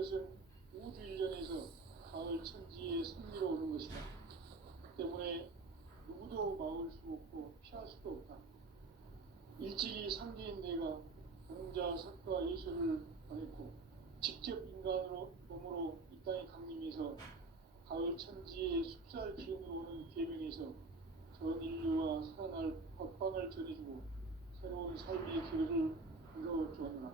그것은 우주 일련에서 가을 천지의 승리로 오는 것이다. 때문에 누구도 막을 수 없고 피할 수도 없다. 일찍이 상제인 내가 공자, 석가, 예수를 보냈고 직접 인간으로 몸으로 이 땅에 강림해서 가을 천지의 숲살 기운으로 오는 계명에서 전 인류와 살아날 법방을 전해주고 새로운 삶의 기회를 불러주었노라.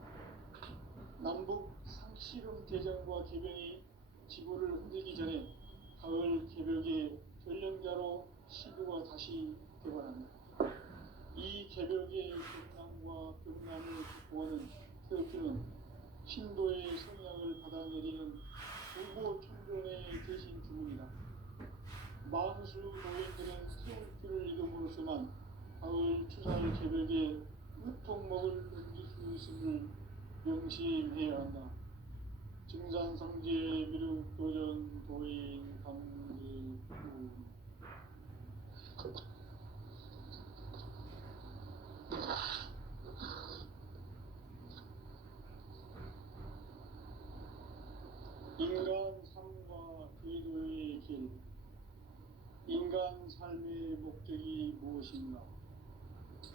남북 상씨름 대전과 계병이 지구를 흔들기 전에 가을 개벽의 전령자로 시도가 다시 되관한다. 이 개벽의 경남과 경남을 극복하는 태극기는 신도의 성향을 받아내리는 불고 천존의 대신 주문이다. 만수 노인들은 태울길을 이름으로서만 가을 추살 개벽에 으통먹을 던질 수 있음을 명심해야 한다. 증산성제 미륵도전 도인 강제구 인간 삶과 궤도의 길. 인간 삶의 목적이 무엇인가?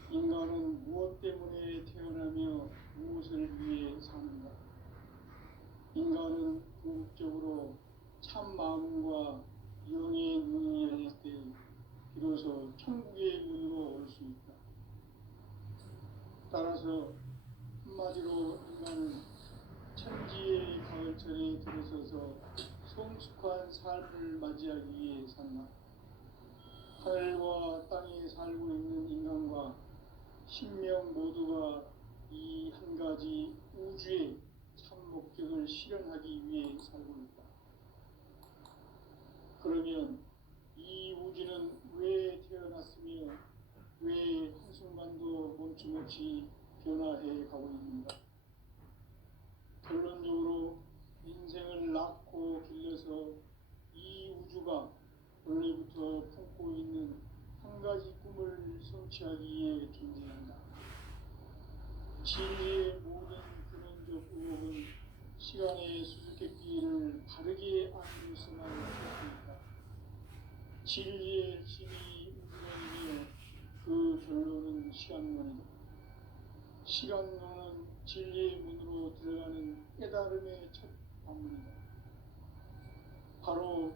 인간은 무엇 때문에 태어나며 무엇을 위해 사는가? 인간은 궁극적으로 참 마음과 영의 문이 열릴 때 비로소 천국의 문으로 올 수 있다. 따라서 한마디로 인간은 천지의 가을철에 들어서서 성숙한 삶을 맞이하기 위해 산다. 하늘과 땅에 살고 있는 인간과 신명 모두가 이 한 가지 우주의 참 목적을 실현하기 위해 살고 있다. 그러면 이 우주는 왜 태어났으며 왜 한순간도 멈춤없이 변화해 가고 있는가? 결론적으로 인생을 낳고 길러서 이 우주가 원래부터 품고 있는 한 가지 꿈을 성취하기 위해 존재한다. 진리의 모든 근원적 의혹은 시간의 수수께끼를 바르게 알고서만 할 수 있다. 진리의 핵심이 우주론이며 그 결론은 시간론이다. 시간론은 진리의 문으로 들어가는 깨달음의 첫 관문이다. 바로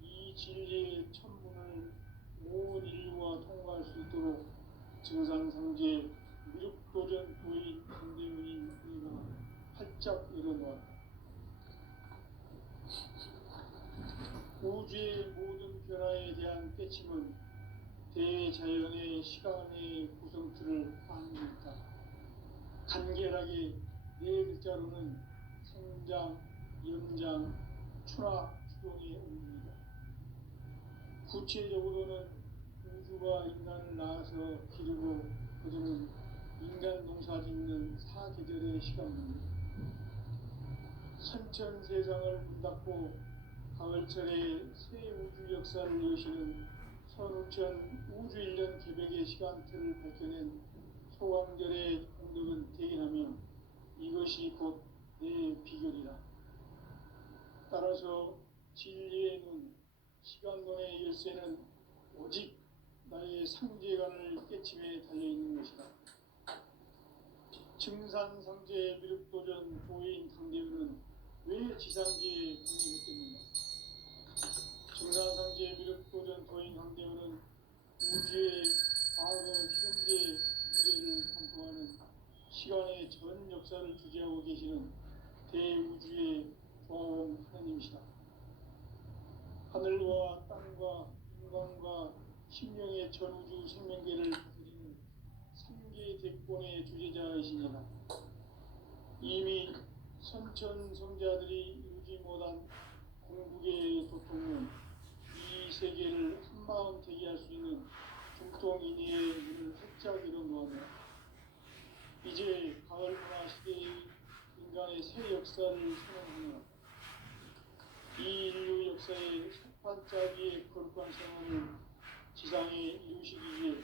이 진리의 천문을 온 인류가 통과할 수 있도록 증산상제 미륵도전 도인 강대문인 내가 활짝 열어놓았다. 우주의 모든 변화에 대한 깨침은 대자연의 시간의 구성틀을 안고 있다. 간결하게 네 글자로는 생장, 연장, 추락, 추동의 의미입니다. 구체적으로는 우주가 인간을 낳아서 기르고 거두는 인간 농사 짓는 사계절의 시간입니다. 선천 세상을 문닫고 가을철에 새 우주 역사를 여시는 선우천 우주 일년 개벽의 시간틀을 밝혀낸 소강절의 공덕은 대견하며 이것이 곧 내 비결이라. 따라서 진리의 눈, 시간론의 열쇠는 오직 나의 상제관을 깨침에 달려있는 것이다. 증산상제 미륵도전 도인 강대우는 왜 지상계에 강림했겠는가? 증산상제 미륵도전 도인 강대우는 우주의 과거, 현재, 미래를 관통하는 시간의 전 역사를 주재하고 계시는 대우주의 조화원 하나님이시다. 하늘과 땅과 인간과 신명의 전우주 생명계를 다스리는 삼계 대권의 주재자이시니라. 이미 선천성자들이 이루지 못한 공국의 도통은 이 세계를 한마음 되게 할 수 있는 중통인의의 문을 활짝 열어놓으며 이제 가을문화 시대의 인간의 새 역사를 선언하며 이 인류 역사의 첫판짜기의 거룩한 생활을 지상에 이루시기 위해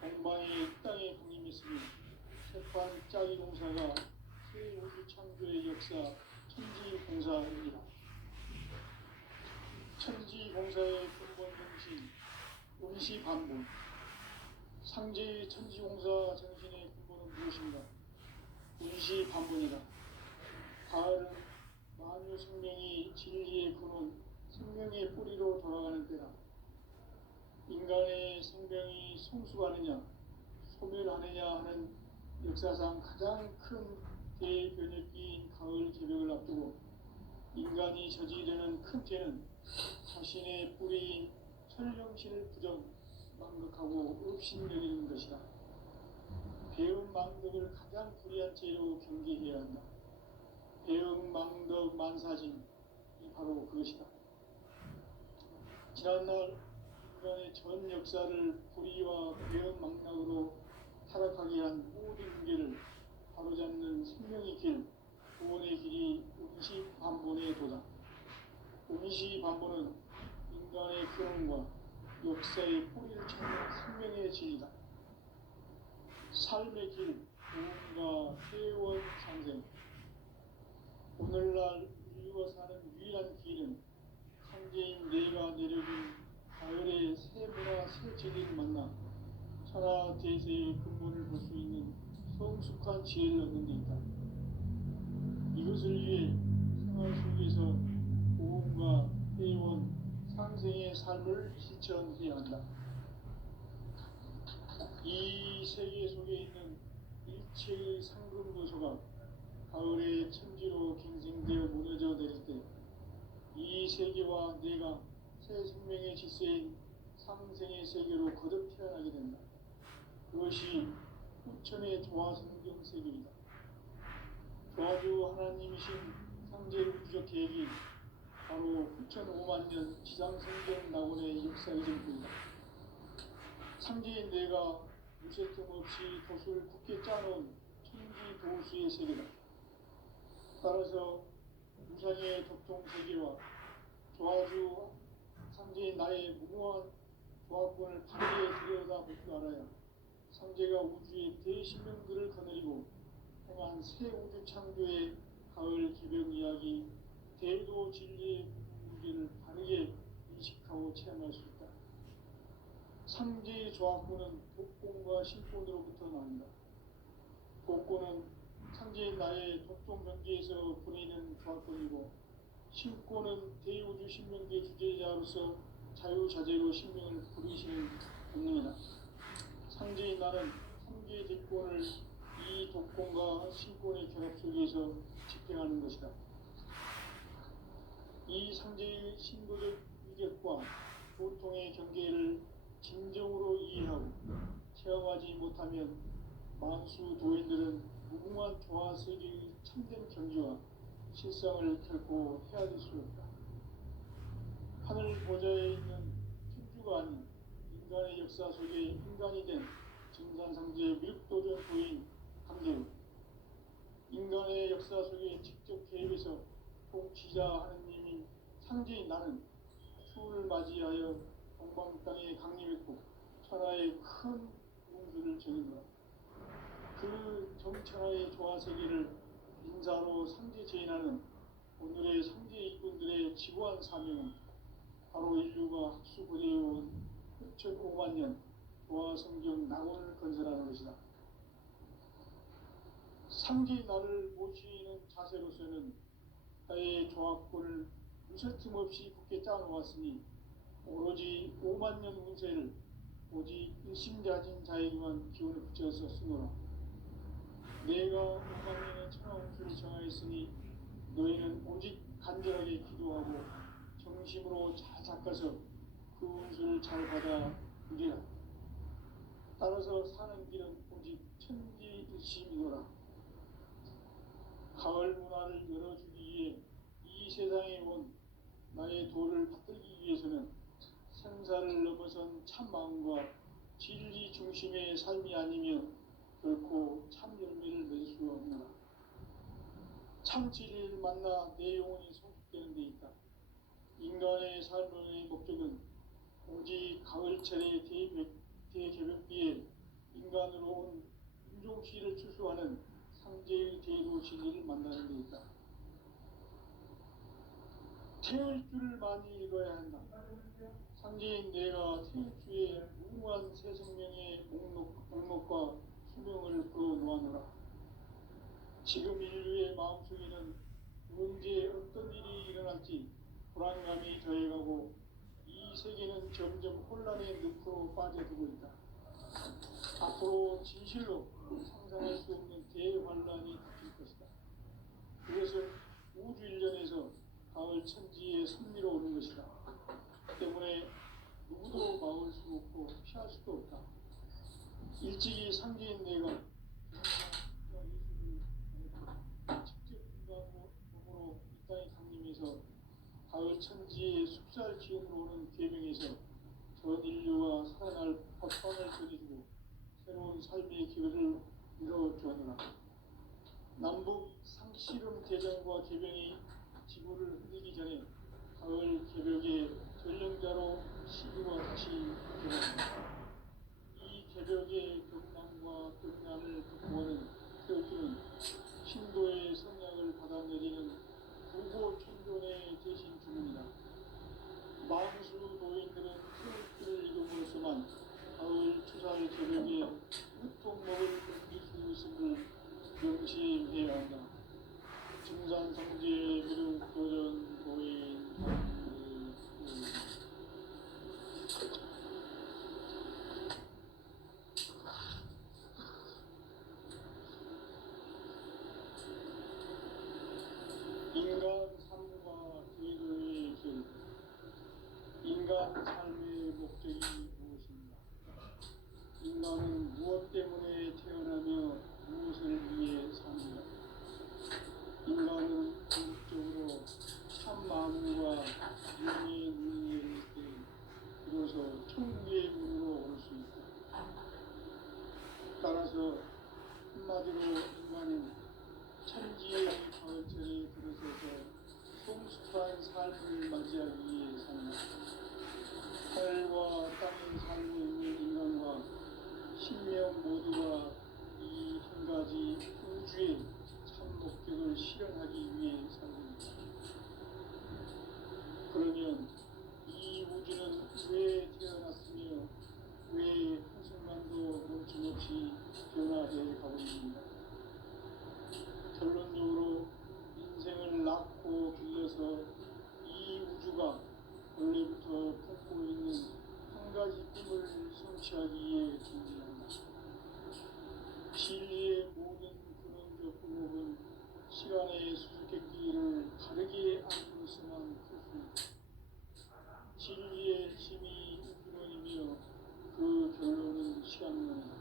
공방의 땅에 강림했으며 첫판짜기 공사가 새 우주 창조의 역사 천지공사입니다. 천지공사의 근본 정신, 운시반본. 상제의 천지공사 정신의 근본은 무엇인가? 운시반본이다. 가을은 만유 생명이 진리의 근원, 생명의 뿌리로 돌아가는 때다. 인간의 생명이 성숙하느냐, 소멸하느냐 하는 역사상 가장 큰 대변혁기인 가을 개벽을 앞두고 인간이 저지르는 큰 죄는 자신의 뿌리인 설령신을 부정, 망극하고 업신여기는 것이다. 배은 망덕을 가장 불의한 죄로 경계해야 한다. 배은 망덕 만사진이 바로 그것이다. 지난날 인간의 전 역사를 불의와 배은 망락으로 타락하게 한 모든 문제를 바로잡는 생명의 길, 구원의 길이 운시반본의 도다. 운시반본은 인간의 근원과 역사의 뿌리를 찾는 생명의 진리다. 삶의 길, 구원과 회원 상생. 오늘날 인류가 사는 유일한 길은 상제인 내가 내려준 가을의 새 문화 새 진리를 만나 천하 대세의 근본을 볼 수 있는 성숙한 지혜를 얻는 데 있다. 이것을 위해 생활 속에서 보험과 회원, 상생의 삶을 실천해야 한다. 이 세계 속에 있는 일체의 상금도서가 가을의 천지로 갱생되어 무너져 내릴 때 이 세계와 내가 새 생명의 질서인 상생의 세계로 거듭 태어나게 된다. 그것이 후천의 조화성경 세계이다. 조화주 하나님이신 상제 우주적 계획이 바로 후천 5만 년 지상성경 낙원의 역사 이전입니다. 상제인 내가 무쇠틈 없이 돛을 굳게 짜놓은 천지 도수의 세계다. 따라서 무상의 독통 세계와 조화주 상제인 나의 무궁한 조합권을 바르게 들여다볼 줄 알아야 상제가 우주의 대신명들을 거느리고 행한 새 우주 창조의 가을 기병 이야기, 대도 진리의 문제를 바르게 인식하고 체험할 수 있다. 상제의 조합권은 독권과 신권으로부터 나온다. 독권은 상제인 나의 독종 경계에서 보내는 조합권이고, 신권은 대우주 신명계 주제자로서 자유자재로 신명을 부리시는 본능이다. 상제인 나는 상제의 대권을 이 독권과 신권의 결합 속에서 집행하는 것이다. 이 상제의 신도적 위력과 보통의 경계를 진정으로 이해하고 체험하지 못하면 만수 도인들은 무궁한 조화 세계의 참된 경지와 실상을 결코 헤아릴 수 없다. 하늘 보좌에 있는 천주가 아닌 인간의 역사 속에 인간이 된 증산상제의 밀도전 도인 강대우, 인간의 역사 속에 직접 개입해서 통치자 하느님인 상제인 나는 추운을 맞이하여 동방 땅에 강림했고 천하의 큰 운수를 정인다. 그 정천하의 조화세계를 인사로 상제 제인하는 오늘의 상제 일꾼들의 지구한 사명은 바로 인류가 학수고대해온 6,500만 년 조화성경 낙원을 건설하는 것이다. 상제의 나를 모시는 자세로서는 나의 조합권을 무쇠틈 없이 굳게 짜놓았으니 오로지 5만 년 운세를 오직 일심가진 자에게만 기운을 붙여서 쓰노라. 내가 5만 년의 천하 운수를 정하였으니 너희는 오직 간절하게 기도하고 정심으로 잘 닦아서 그 운수를 잘 받아 누리라. 따라서 사는 길은 오직 천지일심이노라. 가을 문화를 열어주기 위해 이 세상에 온 나의 도를 받들기 위해서는 생사를 넘어선 참 마음과 진리 중심의 삶이 아니면 결코 참 열매를 맺을 수 없노라. 참 진리를 만나 내 영혼이 성숙되는 데 있다. 인간의 삶의 목적은 오직 가을철의 대개벽비에 인간으로 온 인종시를 추수하는 상제의 대도 진리를 만나는 데 있다. 태울 줄 많이 읽어야 한다. 상제인 내가 태울 주에 무궁한 새 생명의 목록과 수명을 풀어놓아노라. 지금 인류의 마음속에는 언제 어떤 일이 일어날지 불안감이 더해가고 이 세계는 점점 혼란의 늪으로 빠져들고 있다. 앞으로 진실로 상상할 수 없는 대환란이 닥칠 것이다. 그것은 우주 일련에서 가을 천지의 섭리로 오는 것이다. 때문에 누구도 막을 수 없고 피할 수도 없다. 일찍이 상제인 내가 직접 인간으로 이 땅에 강림해서 가을 천지의 숲살 기운으로 오는 계명에서 전 인류와 살아날 법방을 전해주고 새로운 삶의 기회를 이뤄주었노라. 남북 상씨름 대전과 개병이 지구를 흔들기 전에 가을 개벽의 전령자로 시기와 다시 일어납니다. 이 개벽의 경남과 경난을 극복하는 태어주는 신도의 성약을 받아내리는 부고 천존의 대신 주문이다. 망수 노인들은 태어주를 이름으로서만 가을 추살 개벽의 흑통목을 넘길 수 있음을 명심해야 한다. 증산성제 미륵 도전 도인 인간 삶과 제도의 길. 인간 삶의 목적이 무엇인가? 인간은 무엇 때문에 태어나며 무엇을 위해 삽니다. 인간은 궁극적으로 참 마음과 영의 눈이 열릴 때 비로소 천국의 문으로 올 수 있다. 따라서 한마디로 인간은 천지의 가을철에 들어서서 성숙한 삶을 맞이하기 위해 삽니다. 하늘과 땅에 살고 있는 인간과 신명 모두가 이 한 가지 우주의 참 목적을 실현하기 위해 살습니다. 그러면 이 우주는 왜 태어났으며 왜 한순간도 멈춤없이 변화해 가고 있는가? 결론적으로 인생을 낳고 길러서 이 우주가 원래부터 품고 있는 한 가지 꿈을 성취하기 위해 존재한다. 진리의 모든 근원적 의목은 시간의 수수께끼를 다르게 안으로서만 풀 수 있다. 진리의 힘이 우주론이며 그 결론은 시간론이다.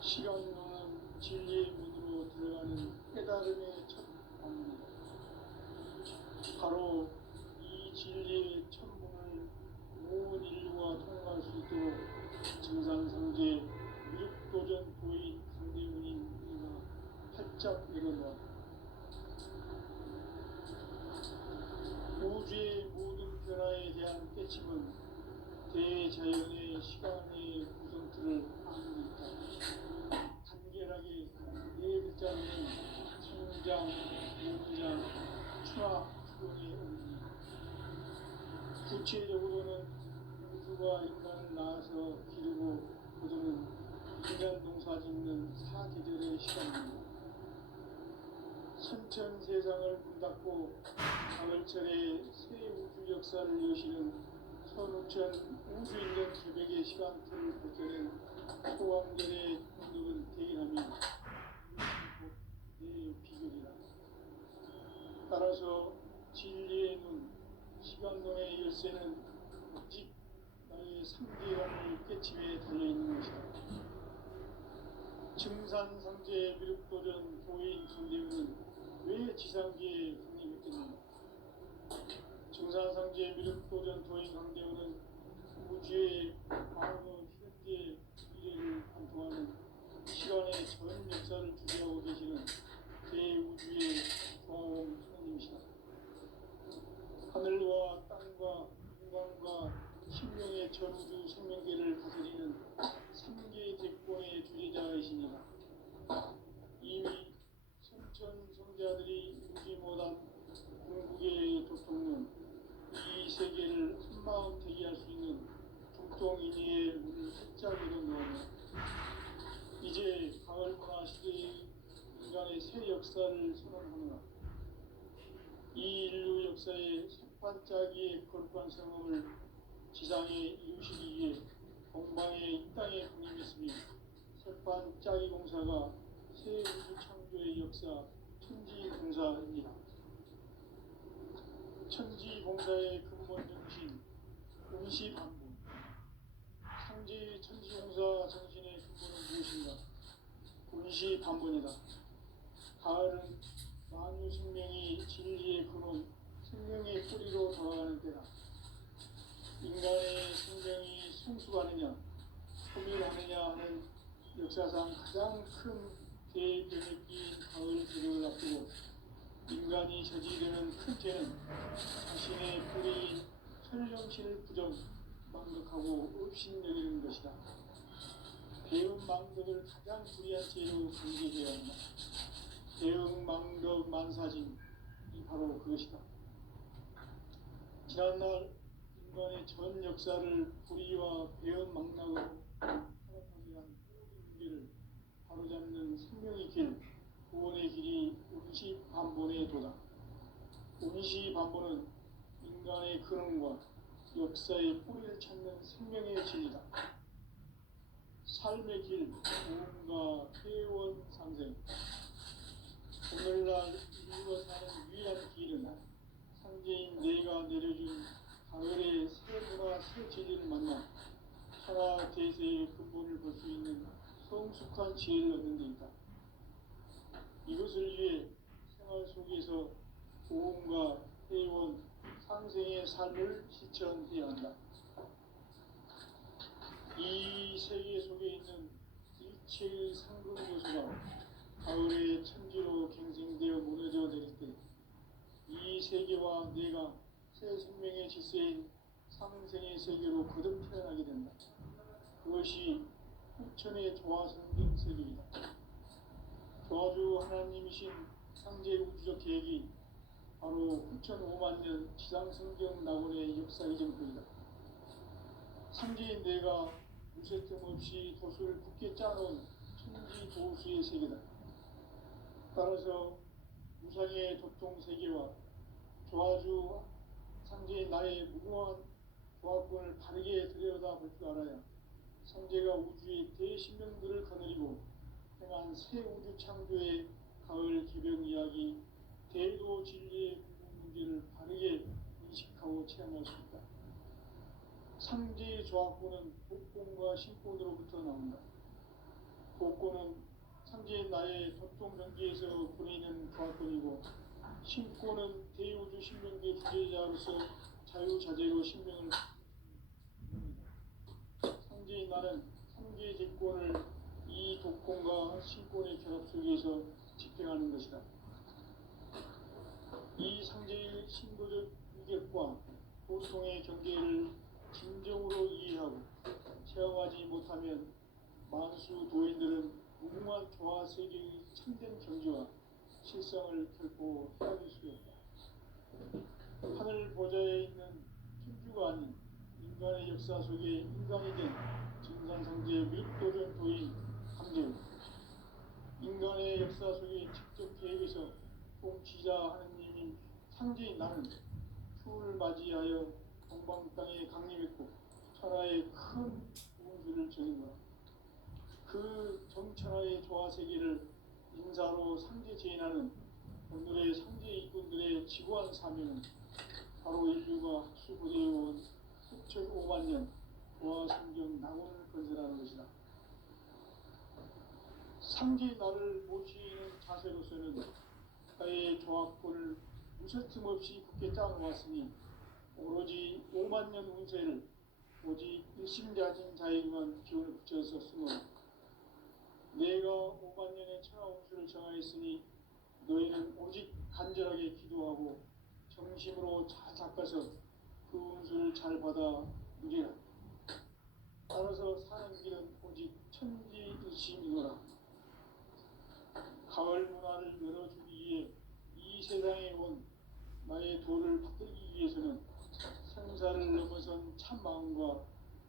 시간론은 진리의 문으로 들어가는 깨달음의 첫 방문이다. 바로 이 진리의 천문을 온 인류가 통과할 수 있도록 증산성제 미륵도전 도인 강대훈인 우리가 활짝 내려놓았다. 우주의 모든 변화에 대한 깨침은 대자연의 시간의 구성틀을 안고 있다. 간결하게 네 글자는 성장, 연장, 추락, 추론의 의미. 구체적으로는 우주가 인간을 낳아서 기르고 거두는 인간 농사 짓는 사계절의 시간입니다. 선천 세상을 문닫고 가을철에 새 우주 역사를 여시는 선우천 우주 인력 개벽의 시간틀을 벗겨낸 소강절의 공덕은 대견하며 내 비결이다. 따라서 진리의 눈, 시간론의 열쇠는 오직 나의 상대감을 깨침에 달려있는 것이다. 증산상제 미륵도전 도인 강대훈은 왜 지상계에 강림했겠는가? 증산상제 미륵도전 도인 강대훈은 우주의 과거, 현재, 미래를 관통하는 시간의 전 역사를 주재하고 계시는 대우주의 조화원 하나님이시다. 하늘과 땅과 인간과 신명의 전우주 생명계를 다스리는 3개 대권의 주제자이시니라. 이미 선천 성자들이 이루지 못한 궁극의 도통론, 이 세계를 한마음 되게 할 수 있는 중동인의 문을 활짝 열어놓으며 이제 가을 문화 시대의 인간의 새 역사를 선언하노라. 이 인류 역사의 새반짝이의 거룩한 성험을 지상에 이루시기 위해 동방의 이 땅에 군림했으며 새반짝이 공사가 새 우주 창조의 역사 천지공사입니다. 천지공사의 근본 정신 운시반본. 상제 천지공사 정신의 근본은 무엇인가? 운시반본이다. 가을은 만유 생명이 진리의 근원, 생명의 뿌리로 돌아가는 때다. 인간의 생명이 성숙하느냐, 소멸하느냐 하는 역사상 가장 큰 대변에 끼인 가을 기력을 앞두고 인간이 저지르는 큰 죄는 자신의 뿌리인 혈령신을 부정, 망덕하고 업신여기는 것이다. 배은 망덕을 가장 불의한 죄로 경계해야 한다. 배은 망덕 만사진이 바로 그것이다. 지난날 인간의 전 역사를 불의와 배은 망락으로 살아가게 한 문제를 바로잡는 생명의 길, 구원의 길이 운시반본의 도다. 운시반본은 인간의 근원과 역사의 뿌리를 찾는 생명의 진리다. 삶의 길, 구원과 회원상생. 오늘날 인류가 사는 유일한 길은 상제인 내가 내려준 가을의 새 문화 새 진리를 만나 천하 대세의 근본을 볼 수 있는 성숙한 지혜를 얻는 데 있다. 이것을 위해 생활 속에서 보험과 회원, 상생의 삶을 실천해야 한다. 이 세계 속에 있는 일체의 상급 요소가 가을의 천지로 갱생되어 무너져 내릴 때 이 세계와 내가 새 생명의 질서인 상생의 세계로 거듭 태어나게 된다. 그것이 후천의 조화성경 세계이다. 조화주 하나님이신 상제 우주적 계획이 바로 후천 5만 년 지상성경 낙원의 역사의 정토이다. 상제인 내가 무쇠틈 없이 돛을 굳게 짜놓은 천지 도수의 세계다. 따라서 무상의 도통 세계와 조화주 상제인 나의 무궁한 조화권을 바르게 들여다볼 줄 알아야 상제가 우주의 대신명들을 거느리고 행한 새 우주 창조의 가을 개벽 이야기, 대도 진리의 궁극 문제를 바르게 인식하고 체험할 수 있다. 상제의 조화권은 복권과 신권으로부터 나온다. 복권은 상제인 나의 도통 경계에서 보내는 조화권이고, 신권은 대우주 신명계 주제자로서 자유자재로 신명을 상제인 나는 상계 제권을 이 독권과 신권의 결합 속에서 집행하는 것이다. 이 상제의 신도적 유격과 보통의 경계를 진정으로 이해하고 체험하지 못하면 만수 도인들은 무궁한 조화 세계의 참된 경지와 실성을 결코 헤아릴 수 없다. 하늘 보좌에 있는 천주가 아닌 인간의 역사 속에 인간이 된 증산상제 윗도전 도인 강제우, 인간의 역사 속에 직접 계획해서 통치자 하느님인 상제인 나는 추을 맞이하여 동방 땅에 강림했고 천하의 큰 운수를 정인 거야. 그 정천하의 조화 세계를 인사로 상제 제인하는 오늘의 상제 일꾼들의 지구한 사명은 바로 인류가 학수부대해온 후천 5만 년 조화 성경 낙원을 건설하는 것이다. 상제 나를 모시는 자세로서는 나의 조화권을 무쇠틈 없이 굳게 짜놓았으니 오로지 5만 년 운세를 오직 일심자진 자에게만 기운을 붙여서 쓰노라. 내가 5만 년의 천하 운수를 정하였으니 너희는 오직 간절하게 기도하고 정심으로 잘 닦아서 그 운수를 잘 받아 누리라. 따라서 사는 길은 오직 천지일심이노라. 가을 문화를 열어주기 위해 이 세상에 온 나의 도를 받들기 위해서는 생사를 넘어선 참 마음과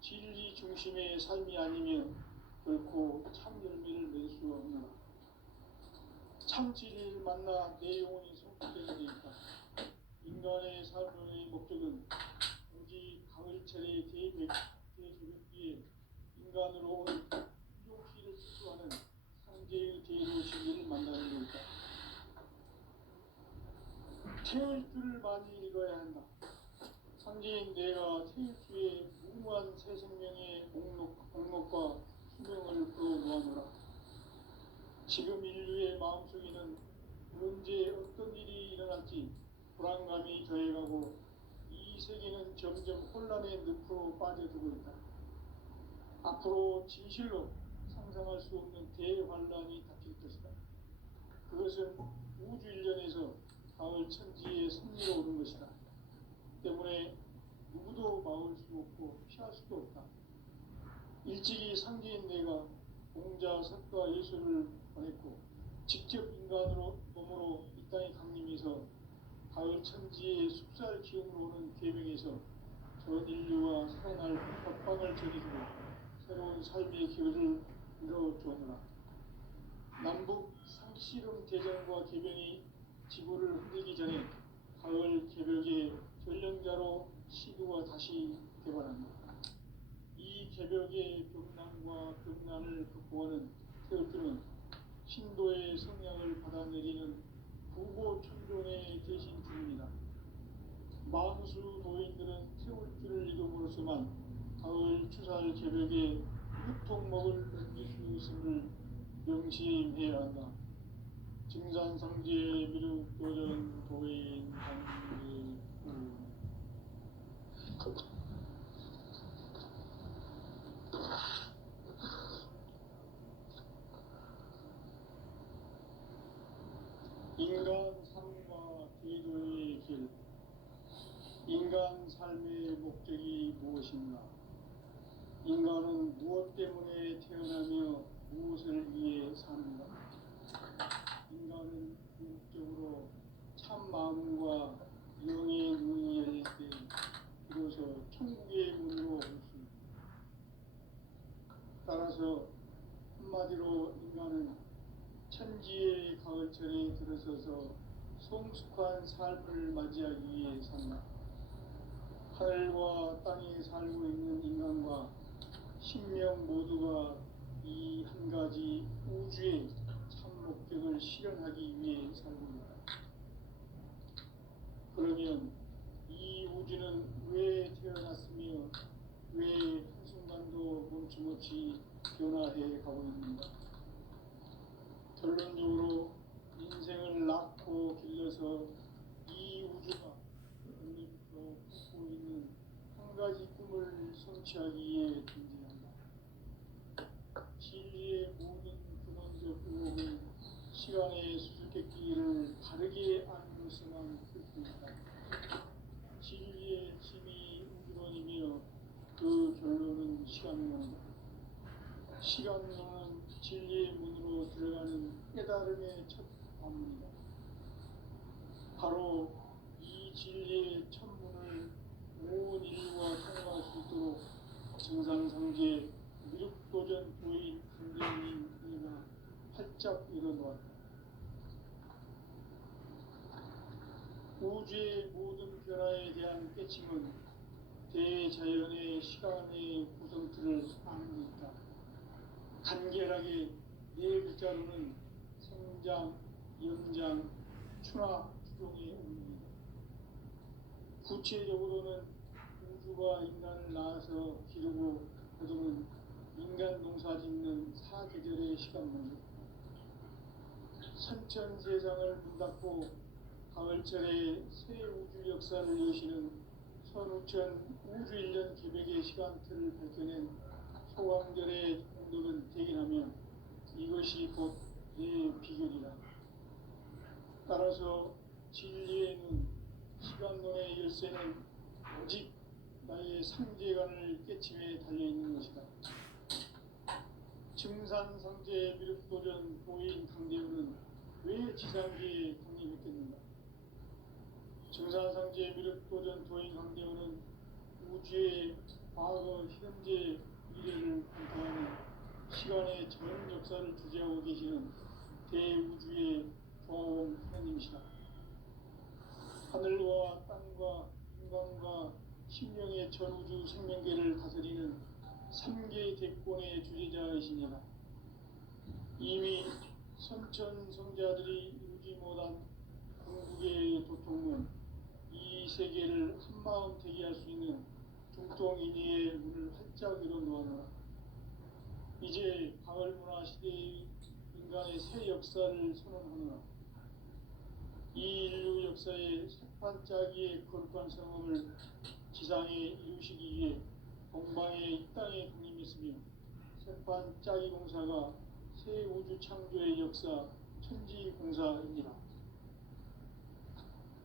진리 중심의 삶이 아니면 결코 참 열매를 맺을 수 없노라. 참 진리를 만나 내 영혼이 성숙되게 되니까 인간의 삶의 목적은 오직 가을철의 대개벽기에 인간으로 온 이용시를 추구하는 상제의 대로 진리를 만나는 것이다. 태울 줄을 많이 읽어야 한다. 상제인 내가 태울 주의 무궁한 새 생명의 목록과 수명을 풀어놓아노라. 지금 인류의 마음속에는 언제 어떤 일이 일어날지 불안감이 더해가고 이 세계는 점점 혼란의 늪으로 빠져들고 있다. 앞으로 진실로 상상할 수 없는 대환란이 닥칠 것이다. 그것은 우주 일련에서 가을 천지의 섭리로 오는 것이다. 때문에 누구도 막을 수 없고 피할 수도 없다. 일찍이 상제인 내가 공자, 석가, 예수를 보냈고 직접 인간으로 몸으로 이 땅에 강림해서 가을 천지의 숲살 기운으로 오는 계명에서 전 인류와 살아날 법방을 전해주고 새로운 삶의 길을 이뤄주었노라. 남북 상씨름 대전과 계명이 지구를 흔들기 전에 가을 개벽의 전령자로 시도가 다시 개발한다. 이 개벽의 벽난과 벽난을 극복하는 태울주는 신도의 성량을 받아내리는 부고천존의 대신 주입니다. 만수 도인들은 태울주를 이름으로서만 가을 추살 개벽의 유통목을 넘길 수 있음을 명심해야 한다. 증산상제 미륵도전 도인 강제 인간 삶과 기도의 길. 인간 삶의 목적이 무엇인가? 인간은 무엇 때문에 태어나며 무엇을 위해 사는가? 인간은 궁극적으로 참 마음과 영의 눈이 열릴 때 비로소 천국의 문으로 올 수 있다. 따라서 한마디로 인간은 천지의 가을철에 들어서서 성숙한 삶을 맞이하기 위해 산다. 하늘과 땅에 살고 있는 인간과 신명 모두가 이 한 가지 우주의 참 목적을 실현하기 위해 살고 있다. 그러면 이 우주는 왜 태어났으며 왜 한순간도 멈춤없이 변화해 가고 있는가? 결론적으로 인생을 낳고 길러서 이 우주가 원래부터 품고 있는 한 가지 꿈을 성취하기 위해 존재한다. 진리의 모든 근원적 의혹은 시간의 수수께끼를 바르게 안으로서만 풀 수 있다. 진리의 힘이 우주론이며 그 결론은 시간론이다. 시간론은 진리의 문으로 들어가는 깨달음의 첫 관문이다. 바로 이 진리의 첫 문을 온 인류가 통과할 수 있도록 정상상제 미륵도전 도인 강대인 이가 활짝 열어놓았다. 우주의 모든 변화에 대한 깨침은 대자연의 시간의 구성틀을 아는 데 있다. 간결하게 네 글자로는 성장, 연장, 추나, 추종의 의미입니다. 구체적으로는 우주가 인간을 낳아서 기르고 거두는 인간 농사 짓는 사계절의 시간문이다. 선천 세상을 문 닫고 가을철에 새 우주 역사를 여시는 선우천 우주 1년 개벽의 시간틀을 밝혀낸 소강절의 공덕은 대견하며 이것이 곧 내 비결이다. 따라서 진리의 눈, 시간론의 열쇠는 오직 나의 상제관을 깨침에 달려있는 것이다. 증산상제 미륵도전 도인 강대우는 왜 지상계에 강림했겠는가? 증산상제 미륵도전 도인 강대우는 우주의 과거, 현재, 미래를 관통하는 시간의 전 역사를 주재하고 계시는 대우주의 조화원 하나님이시다. 하늘과 땅과 인간과 심령의 전우주 생명계를 다스리는 3개 대권의 주재자이시니라. 이미 선천성자들이 이루지 못한 궁극의 도통문, 이 세계를 한마음 되게 할 수 있는 중동인의의 문을 활짝 열어 놓아노라. 이제 가을 문화 시대의 인간의 새 역사를 선언하노라. 이 인류 역사의 새판짜기의 거룩한 성험을 지상에 이루시기 위해 동방의 이 땅에 군림했으며 새판짜기 공사가 새 우주 창조의 역사 천지공사입니다.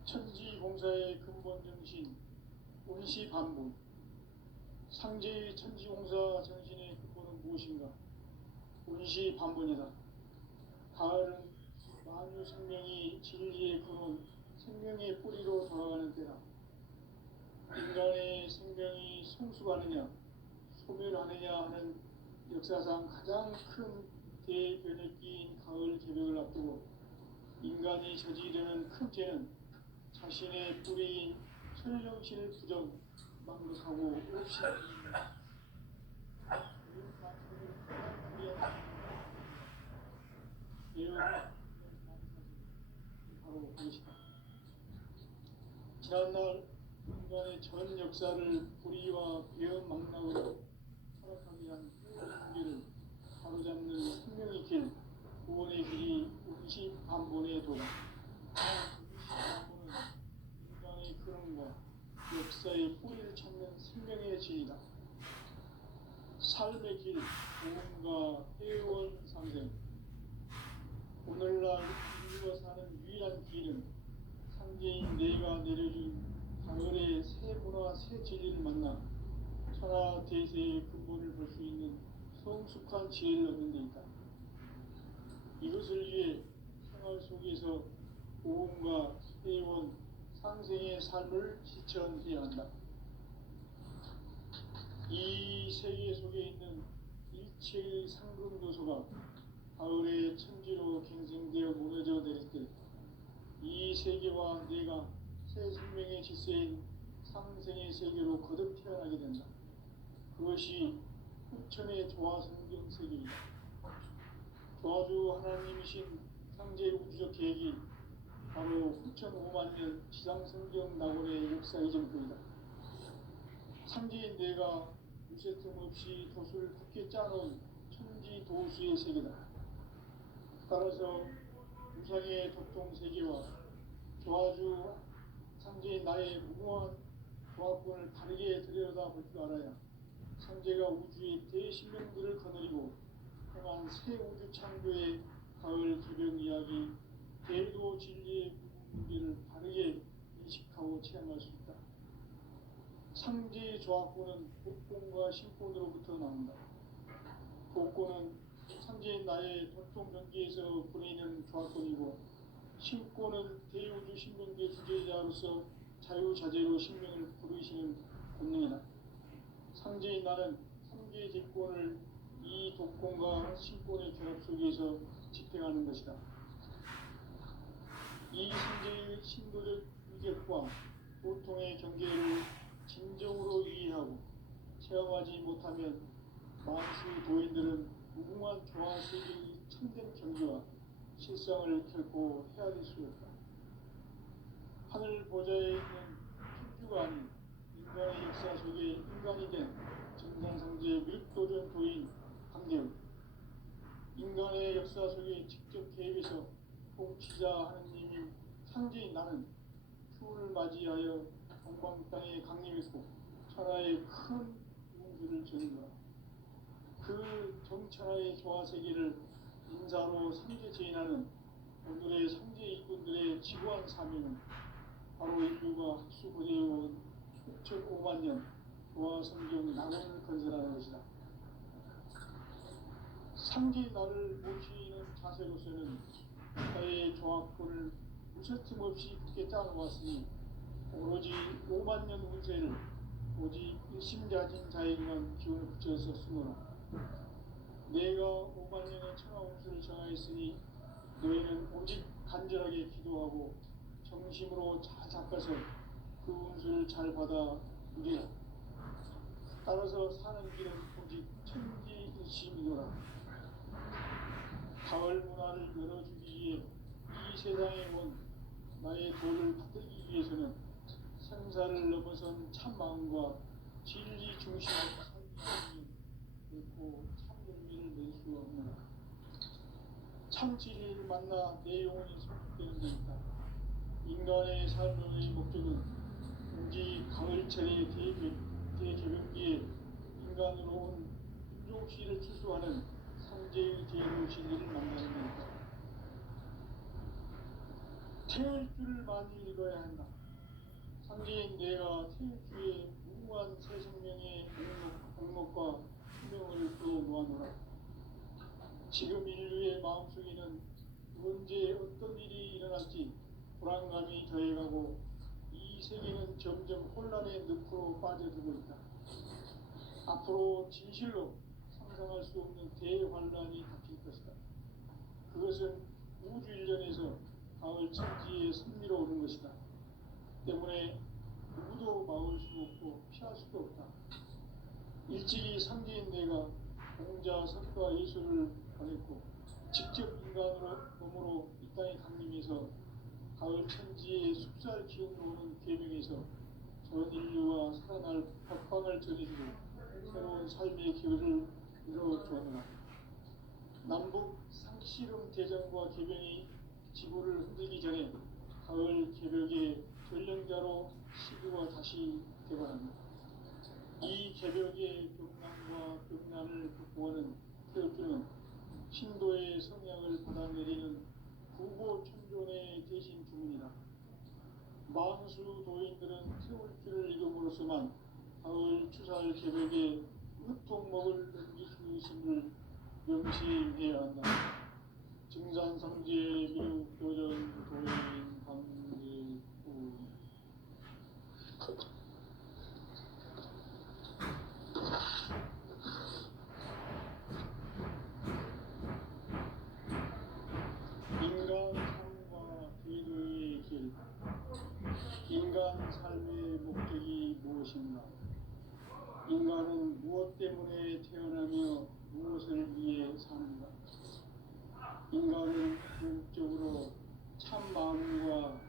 천지공사의 근본 정신 원시반복. 상제의 천지공사 정신의 근본은 무엇인가? 원시반복이다. 가을은 만유 생명이 진리의 근원, 생명의 뿌리로 돌아가는 때다. 인간의 생명이 성숙하느냐, 소멸하느냐 하는 역사상 가장 큰 대변혁기인 가을 개벽을 앞두고 인간이 저지르는 큰 죄는 자신의 뿌리인 천령신을 부정, 망각하고 없이입니다. 바로 그것이다. 지난날 인간의 전 역사를 불의와 배은 망락으로 타락하게 한 문제를 바로잡는 생명의 길, 구원의 길이 원시반본의 도다. 원시반본은 인간의 근원과 역사의 뿌리를 찾는 생명의 진이다. 삶의 길, 구원과 회원 상생. 오늘날 인류가 사는 유일한 길은 상제인 내가 내려준 가을의 새 문화, 새 진리를 만나 천하 대세의 근본을 볼 수 있는 성숙한 지혜를 얻는 데 있다. 이것을 위해 생활 속에서 고음과 회원, 상생의 삶을 실천해야 한다. 이 세계 속에 있는 일체의 상금 요소가 가을의 천지로 갱생되어 무너져 내릴 때 이 세계와 내가 새 생명의 질서인 상생의 세계로 거듭 태어나게 된다. 그것이 후천의 조화성경 세계이다. 조화주 하나님이신 상제 우주적 계획이 바로 후천 5만년 지상성경 낙원의 역사 이전부이다. 상제인 내가 유세 틈 없이 도수를 굳게 짜놓은 천지 도수의 세계다. 따라서 우상의 도통 세계와 조화주 상제인 나의 무궁한 조합권을 다르게 들여다볼 줄 알아야 상제가 우주의 대신명들을 거느리고 행한 새 우주 창조의 가을 개벽 이야기, 대도 진리의 문제를 다르게 인식하고 체험할 수 있다. 상제의 조합권은 복권과 신권으로부터 나온다. 복권은 상제인 나의 도통 경계에서 보내는 조합권이고, 신권은 대우주 신명계 주제자로서 자유자재로 신명을 부르시는 본능이다. 상제인 나는 3개의 대권을 이 독권과 신권의 결합 속에서 집행하는 것이다. 이 상제의 신도적 위격과 보통의 경계를 진정으로 이해하고 체험하지 못하면 만수 도인들은 무궁한 조화 세계의 참된 경계와 실상을 결코 헤아릴 수 없다. 하늘 보좌에 있는 천주가 아닌 인간의 역사 속에 인간이 된 정상상제 밀도전 도인 강대우, 인간의 역사 속에 직접 개입해서 통치자 하느님인 상제인 나는 추운을 맞이하여 동방 땅에 강림했고 천하의 큰 운수를 전인다. 그 정천하의 조화세계를 인사로 상제 제인하는 오늘의 상제 일꾼들의 지구한 사명은 바로 인류가 학수고대해온 6,500년 조화성경 낙원을 건설하는 것이다. 상제인 나를 모시는 자세로서는 나의 조합권을 무쇠틈 없이 굳게 짜놓았으니 오로지 5만 년 운세를 오직 일심자진 자에게만 기운을 붙여서 쓰노라. 내가 5만 년의 천하 운수를 정하였으니 너희는 오직 간절하게 기도하고 정심으로 잘 닦아서 그 운수를 잘 받아 누리라. 따라서 사는 길은 오직 천지일심이노라. 가을 문화를 열어주기 위해 이 세상에 온 나의 도를 받들기 위해서는 생사를 넘어선 참 마음과 진리 중심의 삶이 결코 참 열매를 낼 수 없는 참 진리를 만나 내 영혼이 성숙되는 데 있다. 인간의 삶의 목적은 오직 가을철의 대개벽기에 인간으로 온 인종시를 추수하는 성제의 제로 진리를 만나는 데 있다. 태울 줄을 많이 읽어야 한다. 상제인 내가 태울 주에 무궁한 새 생명의 목록과 수명을 또 놓아노라. 지금 인류의 마음속에는 언제 어떤 일이 일어날지 불안감이 더해가고 이 세계는 점점 혼란의 늪으로 빠져들고 있다. 앞으로 진실로 상상할 수 없는 대환란이 닥칠 것이다. 그것은 우주 일련에서 가을 천지에 승리로 오는 것이다. 때문에 누구도 막을 수 없고 피할 수도 없다. 일찍이 상제인 내가 공자, 석가, 예수를 보냈고 직접 인간으로 몸으로 이 땅에 강림해서 가을 천지의 숲살 기운으로 오는 계명에서 전 인류와 살아날 법방을 전해주고 새로운 삶의 기회를 이뤄주었노라. 남북 상씨름 대전과 개병이 지구를 흔들기 전에 가을 개벽의 전령자로 시드가 다시 개발합니다. 이 개벽의 벽난과 벽난을 극복하는 태엽주는 신도의 성향을 받아내리는 구보천존의 대신 주문이다. 만수 도인들은 태울주를 읽음으로써만 가을 추살 개벽의 으통목을 넘길 수 있음을 명심해야 한다. 증산성제 미륵도전 도인 강제구 인간 삶과 기도의 길. 인간 삶의 목적이 무엇인가? 인간은 무엇 때문에 태어나며 무엇을 위해 사는가? 인간은 궁극적으로 참 마음과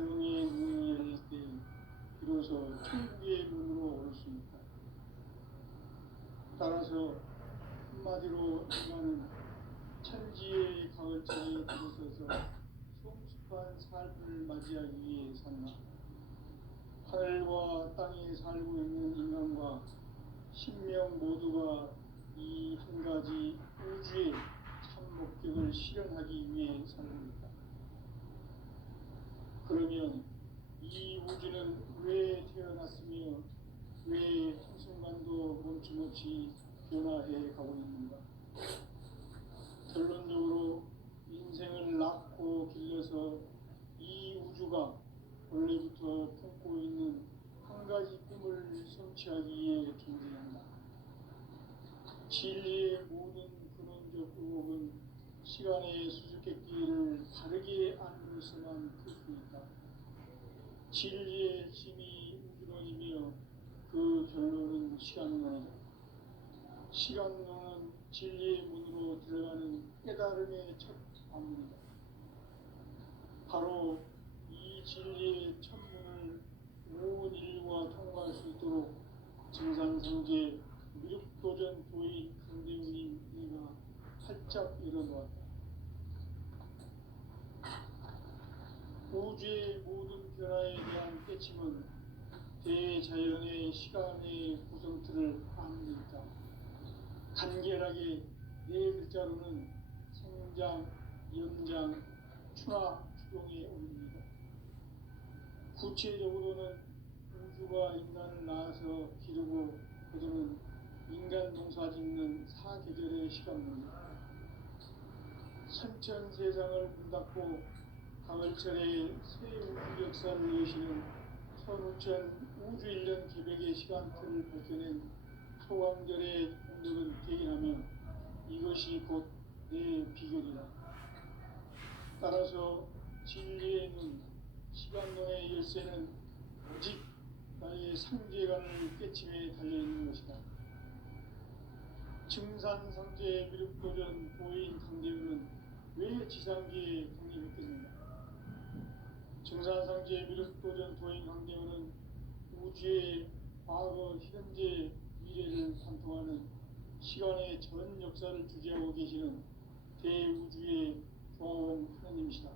영의 문이 열릴 때 비로소 천국의 문으로 올 수 있다. 따라서 한마디로 인간은 천지의 가을철에 들어서서 성숙한 삶을 맞이하기 위해 산다. 하늘과 땅에 살고 있는 인간과 신명 모두가 이 한 가지 우주의 참 목적을 실현하기 위해 살고 있다. 그러면 이 우주는 왜 태어났으며 왜 한순간도 멈춤없이 변화해 가고 있는가? 결론적으로 인생을 낳고 길러서 이 우주가 원래부터 품고 있는 한 가지 꿈을 성취하기 위해 존재한다. 진리의 모든 근원적 의혹은 시간의 수수께끼를 바르게 안으로서만 풀 수 있다. 진리의 힘이 우주론이며 그 결론은 시간론이다. 시간론은 진리의 문으로 들어가는 깨달음의 첫 관문이다. 바로 이 진리의 첫 문을 온 인류가 통과할 수 있도록 증산성제 미륵도전 도인 강대우님 이가 활짝 열어놓았다. 우주의 모든 변화에 대한 깨침은 대자연의 시간의 구성틀을 파악하는 데 있다. 간결하게 네 글자로는 생장, 연장, 추나 추동에 올립니다. 구체적으로는 우주가 인간을 낳아서 기르고 거두는 인간 농사 짓는 사계절의 시간입니다. 선천 세상을 문 닫고 가을철에 새 우주 역사를 여시는 천운 공천 우주 1년 계획의 시간틀을 밝혀낸 소강절의 공덕은 대견하며 이것이 곧 내 비결이다. 따라서 진리의 눈, 시간론의 열쇠는 오직 나의 상제관을 깨침에 달려있는 것이다. 증산상제 미륵도전 도인 강대우는 왜 지상기에 강림했겠는가? 증산상제 미륵도전 도인 강대우는 우주의 과거, 현재, 미래를 관통하는 시간의 전 역사를 주재하고 계시는 대우주의 조화원 하나님이시다.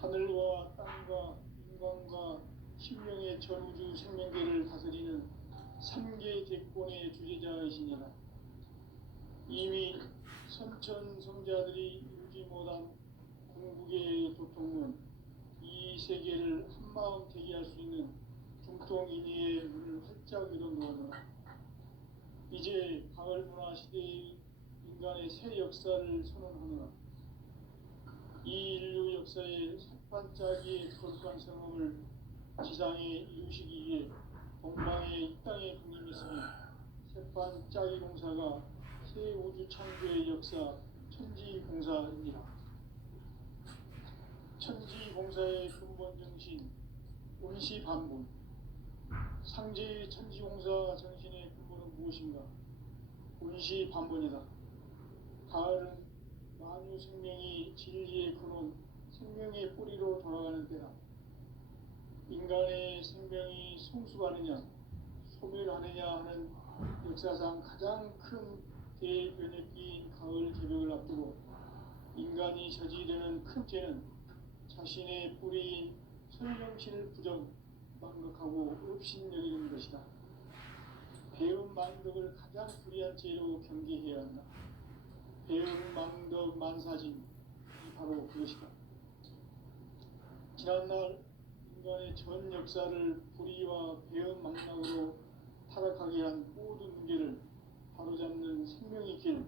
하늘과 땅과 인간과 신명의 전우주 생명계를 다스리는 3개 대권의 주제자이시니라. 이미 선천성자들이 이루지 못한 궁극의 도통은 이 세계를 한마음 되게 할 수 있는 중통인의의 문을 활짝 열어놓으노라. 이제 가을 문화 시대의 인간의 새 역사를 선언하노라. 이 인류 역사의 삭반짜기의 거룩한 성험을 지상에 이루시기 위해 동방의 이 땅에 강림했으며 새반짜기 공사가 새 우주 창조의 역사 천지공사입니다. 천지공사의 근본 정신 운시반본. 상제의 천지공사 정신의 근본은 무엇인가? 운시반본이다. 가을은 만유 생명이 진리의 근원, 생명의 뿌리로 돌아가는 때다. 인간의 생명이 성숙하느냐, 소멸하느냐 하는 역사상 가장 큰 대변혁기인 가을 개벽을 앞두고 인간이 저지르는 큰 죄는 자신의 뿌리인 설명신을 망각하고 업신여기는 것이다. 배운 망덕을 가장 불의한 죄로 경계해야 한다. 배운 망덕 만사진이 바로 그것이다. 지난날 인간의 전 역사를 불의와 배은 망락으로 타락하게 한 모든 문제를 바로잡는 생명의 길,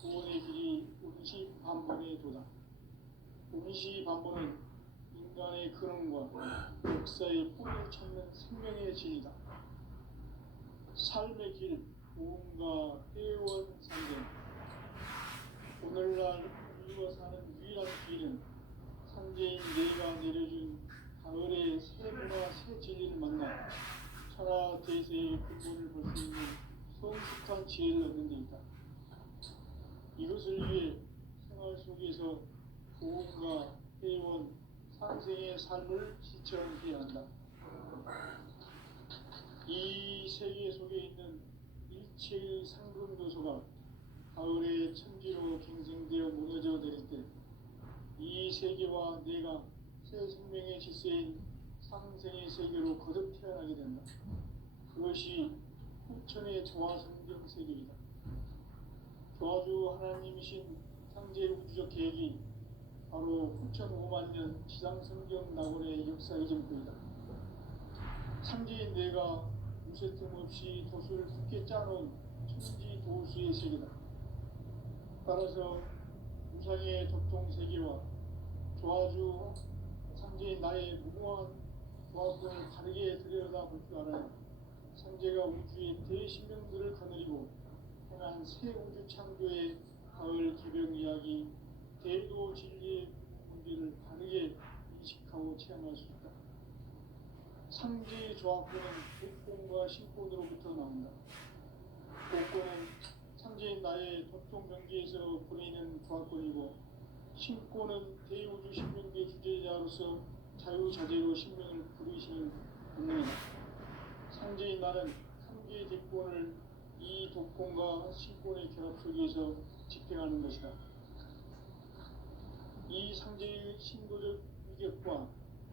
구원의 길이 운시반본의 도다. 운시반본은 인간의 근원과 역사의 뿌리를 찾는 생명의 진이다. 삶의 길, 보험과 회원 상생. 오늘날 우리가 사는 유일한 길은 상제인 내가 내려준 가을의 새 문화, 새 진리를 만나 천하 대세의 근본을 볼 수 있는 성숙한 지혜를 얻는 데 있다. 이것을 위해 생활 속에서 보험과 회원, 상생의 삶을 실천해야 한다. 이 세계 속에 있는 일체의 상금 요소가 가을의 천지로 갱생되어 무너져 내릴 때 이 세계와 내가 새 생명의 질서인 상생의 세계로 거듭 태어나게 된다. 그것이 후천의 조화성경 세계이다. 조화주 하나님이신 상제 우주적 계획이 바로 후천 5만 년 지상성경 낙원의 역사의 전부이다. 상제인 내가 무쇠 틈 없이 도수를 굳게 짜놓은 천지 도수의 세계다. 따라서 우상의 도통 세계와 조화주 상제인 나의 무모한 조화권을 다르게 들여다볼 줄 알아야 상제가 우주의 대신명들을 거느리고 행한 새 우주 창조의 가을 개벽 이야기, 대도 진리의 문제를 다르게 인식하고 체험할 수 있다. 상제의 조화권은 복권과 신권으로부터 나온다. 복권은 상제인 나의 도통 경계에서 보내는 조화권이고, 신권은 대우주 신명계 주제자로서 자유자재로 신명을 부르시는 본능이다. 상제인 나는 3개의 대권을 이 독권과 신권의 결합 속에서 집행하는 것이다. 이 상제의 신도적 위격과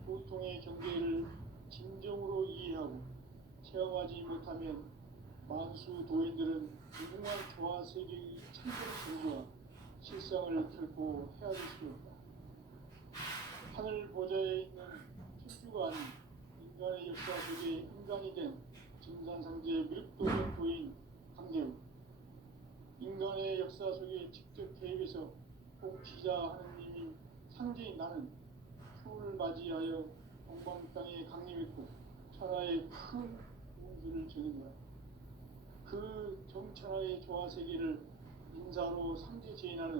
보통의 경계를 진정으로 이해하고 체험하지 못하면 만수 도인들은 무궁한 조화 세계의 참된 정의와 실상을 결코 헤아릴 수 없다. 하늘 보좌에 있는 천주가 아닌 인간의 역사 속에 인간이 된 증산상제 미륵도전 도인 강대우. 인간의 역사 속에 직접 개입해서 통치자 하느님인 상제인 나는 추운을 맞이하여 동방 땅에 강림했고 천하의 큰 우주를 정의하라. 그 정천하의 조화 세계를 인사로 삼재 재현하는